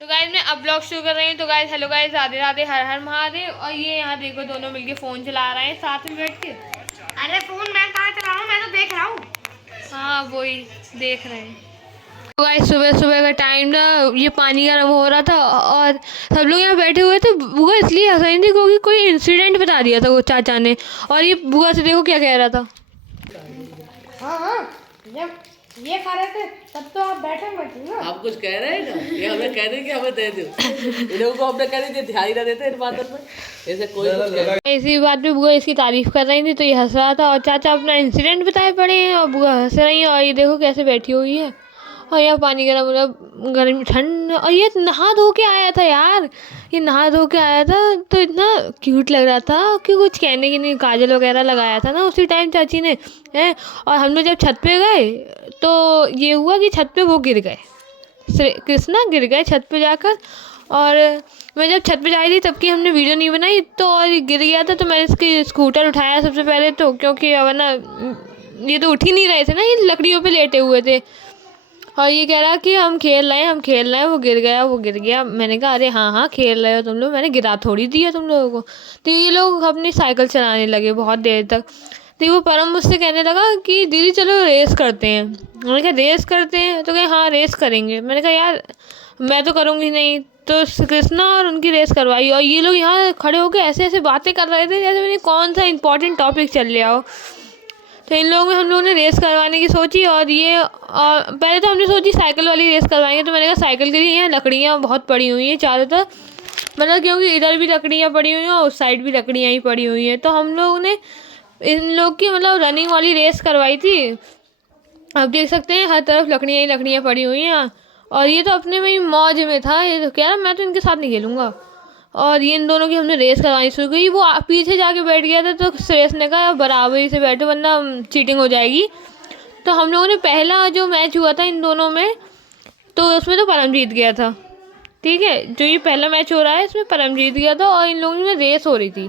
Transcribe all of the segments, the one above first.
तो गाइज मैं अब ब्लॉग शुरू कर रही हूँ। तो guys hello guys, Radhe Radhe, Har Har Mahadev. और ये यहाँ देखो दोनों मिलके फ़ोन चला रहे हैं साथ में बैठ के। अरे फोन मैं कहाँ चला रहा हूँ, मैं तो देख रहा हूँ। हाँ वही देख रहे हैं। तो गाइज सुबह सुबह का टाइम था, ये पानी गर्म हो रहा था और सब लोग यहाँ बैठे हुए थे। बुआ इसलिए हंस रही थी क्योंकि कोई इंसिडेंट बता दिया था वो चाचा ने। और ये बुआ से देखो क्या कह रहा था। हाँ जब ये खा रहे थे तब तो आप बैठे थे ना। आप कुछ कह रहे हैं ना, ये हमें कह रहे हैं कि हमें दे दो। इन लोगों को हमने कह दिया ध्यान ही ना देते इन बातों में, ऐसे कोई कुछ कह रहा है। इसी बात पे बुआ इसकी तारीफ कर रही थी तो ये हंस रहा था और चाचा अपना इंसिडेंट बताए पड़े हैं और बुआ हंस रही है। और ये देखो कैसे बैठी हुई है और यहाँ पानी गर्म मतलब गर्मी ठंड। और ये नहा धो के आया था यार, ये नहा धो के आया था तो इतना क्यूट लग रहा था कि कुछ कहने की नहीं। काजल वगैरह लगाया था ना उसी टाइम चाची ने है। और हम लोग जब छत पे गए तो ये हुआ कि छत पे वो गिर गए, कृष्णा गिर गए छत पे जाकर। और मैं जब छत पे जा रही थी तब की हमने वीडियो नहीं बनाई तो और ये गिर गया था तो मैंने इसकी स्कूटर उठाया सबसे पहले तो, क्योंकि वरना ये तो उठ ही नहीं रहे थे ना, ये लकड़ियों पे लेटे हुए थे। और ये कह रहा कि हम खेल रहे हैं, वो गिर गया। मैंने कहा अरे हाँ खेल रहे हो तुम लोग, मैंने गिरा थोड़ी दिया तुम लोगों को। तो ये लोग अपनी साइकिल चलाने लगे बहुत देर तक। तो वो परम मुझसे कहने लगा कि दीदी चलो रेस करते हैं। मैंने कहा रेस करते हैं, तो कहे हाँ रेस करेंगे। मैंने कहा यार मैं तो करूँगी नहीं। तो कृष्णा और उनकी रेस करवाई और ये लोग यहाँ खड़े होकर ऐसे ऐसे बातें कर रहे थे जैसे मैंने कौन सा इंपॉर्टेंट टॉपिक चल रहा हो। तो इन लोगों में हम लोगों ने रेस करवाने की सोची और ये पहले तो हमने सोची साइकिल वाली रेस करवाएंगे। तो मैंने कहा साइकिल के लिए यहाँ लकड़ियाँ बहुत पड़ी हुई हैं चारों तरफ, मतलब क्योंकि इधर भी लकड़ियाँ पड़ी हुई हैं और उस साइड भी लकड़ियाँ ही पड़ी हुई हैं। तो हम लोगों ने इन लोग की मतलब रनिंग वाली रेस करवाई थी। आप देख सकते हैं हर तरफ लकड़ियाँ ही लकड़ियाँ पड़ी हुई हैं। और ये तो अपने में ही मौज में था, ये तो कह रहा मैं तो इनके साथ नहीं खेलूँगा। और ये इन दोनों की हमने रेस करवानी शुरू की। वो पीछे जाके बैठ गया था तो श्रेयस ने कहा बराबरी से बैठो वरना चीटिंग हो जाएगी। तो हम लोगों ने पहला जो मैच हुआ था इन दोनों में तो उसमें तो परम जीत गया था। ठीक है, जो ये पहला मैच हो रहा है इसमें परम जीत गया था और इन लोगों में रेस हो रही थी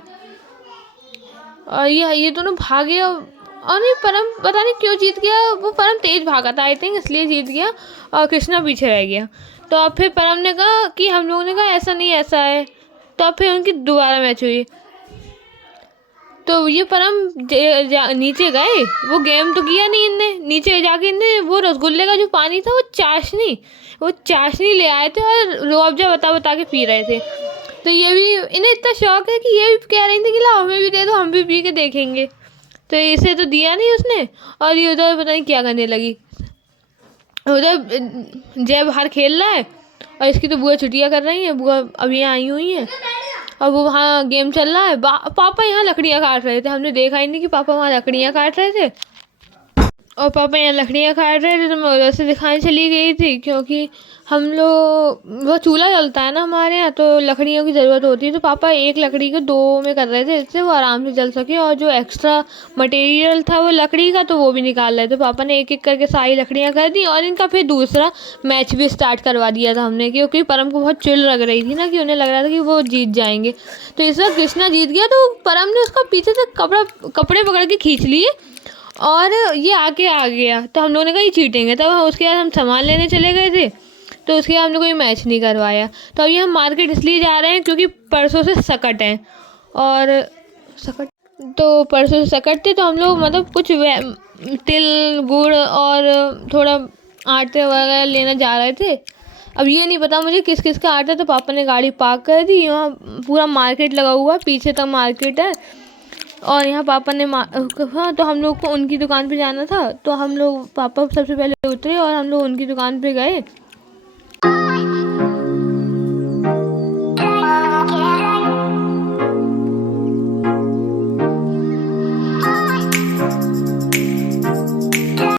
और ये दोनों भागे। और नहीं परम पता नहीं क्यों जीत गया, वो परम तेज भागा था आई थिंक इसलिए जीत गया और कृष्णा पीछे रह गया। तो अब फिर परम ने कहा कि हम लोगों ने कहा ऐसा नहीं ऐसा है। तो अब फिर उनकी दोबारा मैच हुई तो ये परम नीचे गए, वो गेम तो किया नहीं इनने। नीचे जाके इनने वो रसगुल्ले का जो पानी था वो चाशनी ले आए थे और रुअफ़ज़ा बता बता के पी रहे थे। तो ये भी इन्हें इतना शौक है कि ये भी कह रही थी कि लाओ हमें भी दे दो हम भी पी के देखेंगे। तो इसे तो दिया नहीं उसने और ये उधर पता नहीं क्या करने लगी। उधर जय बाहर खेल रहा है और इसकी तो बुआ छुट्टियाँ कर रही हैं। बुआ अभी यहाँ आई हुई हैं और वो वहाँ गेम चल रहा है। पापा यहाँ लकड़ियाँ काट रहे थे, हमने देखा ही नहीं कि पापा वहाँ लकड़ियाँ काट रहे थे। और पापा यहाँ लकड़ियाँ काट रहे थे तो मैं उधर से दिखाने चली गई थी क्योंकि हम लोग वो चूल्हा जलता है ना हमारे यहाँ तो लकड़ियों की ज़रूरत होती है। तो पापा एक लकड़ी को दो में कर रहे थे जिससे वो आराम से जल सके और जो एक्स्ट्रा मटेरियल था वो लकड़ी का तो वो भी निकाल रहे थे। पापा ने एक एक करके सारी लकड़ियाँ कर दी और इनका फिर दूसरा मैच भी स्टार्ट करवा दिया था हमने, क्योंकि परम को बहुत चिल लग रही थी ना कि उन्हें लग रहा था कि वो जीत जाएंगे। तो इस बार कृष्णा जीत गया तो परम ने उसका पीछे से कपड़े पकड़ के खींच लिए और ये आके आ गया। तो हम लोगों ने कहा ये चीटिंग है। तब उसके बाद हम सामान लेने चले गए थे तो उसके बाद हमने कोई मैच नहीं करवाया। तो अभी हम मार्केट इसलिए जा रहे हैं क्योंकि परसों से सकट हैं और सकट तो परसों से सकट थे तो हम लोग मतलब कुछ तिल गुड़ और थोड़ा आटे वगैरह लेना जा रहे थे। अब ये नहीं पता मुझे किस किस का आटा। तो पापा ने गाड़ी पार्क कर दी, यहाँ पूरा मार्केट लगा हुआ पीछे तक मार्केट है और यहाँ पापा ने हाँ तो हम लोग को उनकी दुकान पे जाना था तो हम लोग पापा सबसे पहले उतरे और हम लोग उनकी दुकान पे गए।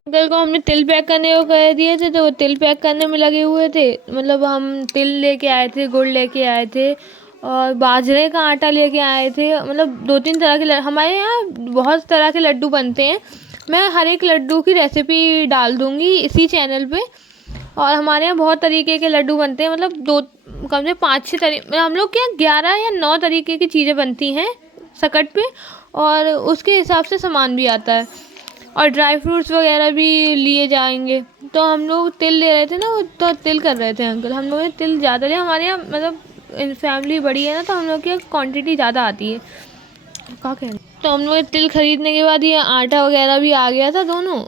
अंकल को हमने तिल पैक करने को कह दिए थे तो वो तिल पैक करने में लगे हुए थे। मतलब हम तिल लेके आए थे, गुड़ लेके आए थे और बाजरे का आटा लेके आए थे। मतलब 2-3 तरह के हमारे यहाँ बहुत तरह के लड्डू बनते हैं। मैं हर एक लड्डू की रेसिपी डाल दूँगी इसी चैनल पे। और हमारे यहाँ बहुत तरीके के लड्डू बनते हैं, मतलब कम से 5-6 तरीके, हम लोग के यहाँ 11 या 9 तरीके की चीज़ें बनती हैं सकट पे और उसके हिसाब से सामान भी आता है। और ड्राई फ्रूट्स वगैरह भी लिए जाएंगे। तो हम लोग तिल ले रहे थे ना, तो तिल कर रहे थे अंकल। हम लोग ने तिल ज़्यादा लिया, हमारे यहाँ मतलब फैमिली बड़ी है ना, तो हम लोग की क्वांटिटी ज़्यादा आती है। क्या कह रहे, तो हम लोग तिल खरीदने के बाद ये आटा वगैरह भी आ गया था दोनों।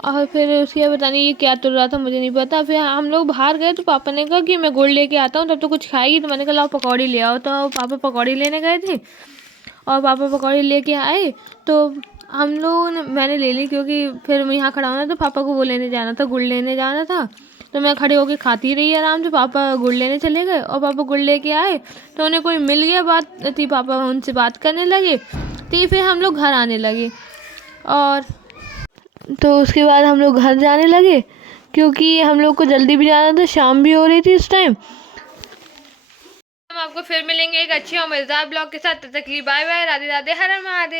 और फिर उसके बाद पता नहीं ये क्या तुल रहा था, मुझे नहीं पता। फिर हम लोग बाहर गए तो पापा ने कहा कि मैं गुड़ लेके आता हूँ, तब तो कुछ खाएगी। तो मैंने कहा लाओ पकौड़ी ले आओ। तो पापा पकौड़ी लेने गए थे और पापा पकौड़ी लेके आए। तो हम लोग मैंने ले ली, क्योंकि फिर मैं यहाँ खड़ा होना तो पापा को वो लेने जाना था, गुड़ लेने जाना था। तो मैं खड़े होके खाती रही आराम से। पापा गुड़ लेने चले गए और पापा गुड़ लेके आए तो उन्हें कोई मिल गया, बात थी, पापा उनसे बात करने लगे। तो फिर हम लोग घर आने लगे। और तो उसके बाद हम लोग घर जाने लगे, क्योंकि हम लोग को जल्दी भी जाना था, शाम भी हो रही थी इस टाइम। हम आपको फिर मिलेंगे एक अच्छे और मजेदार ब्लॉग के साथ। तब तक के लिए बाय बाय, राधे राधे, हर हर महादेव।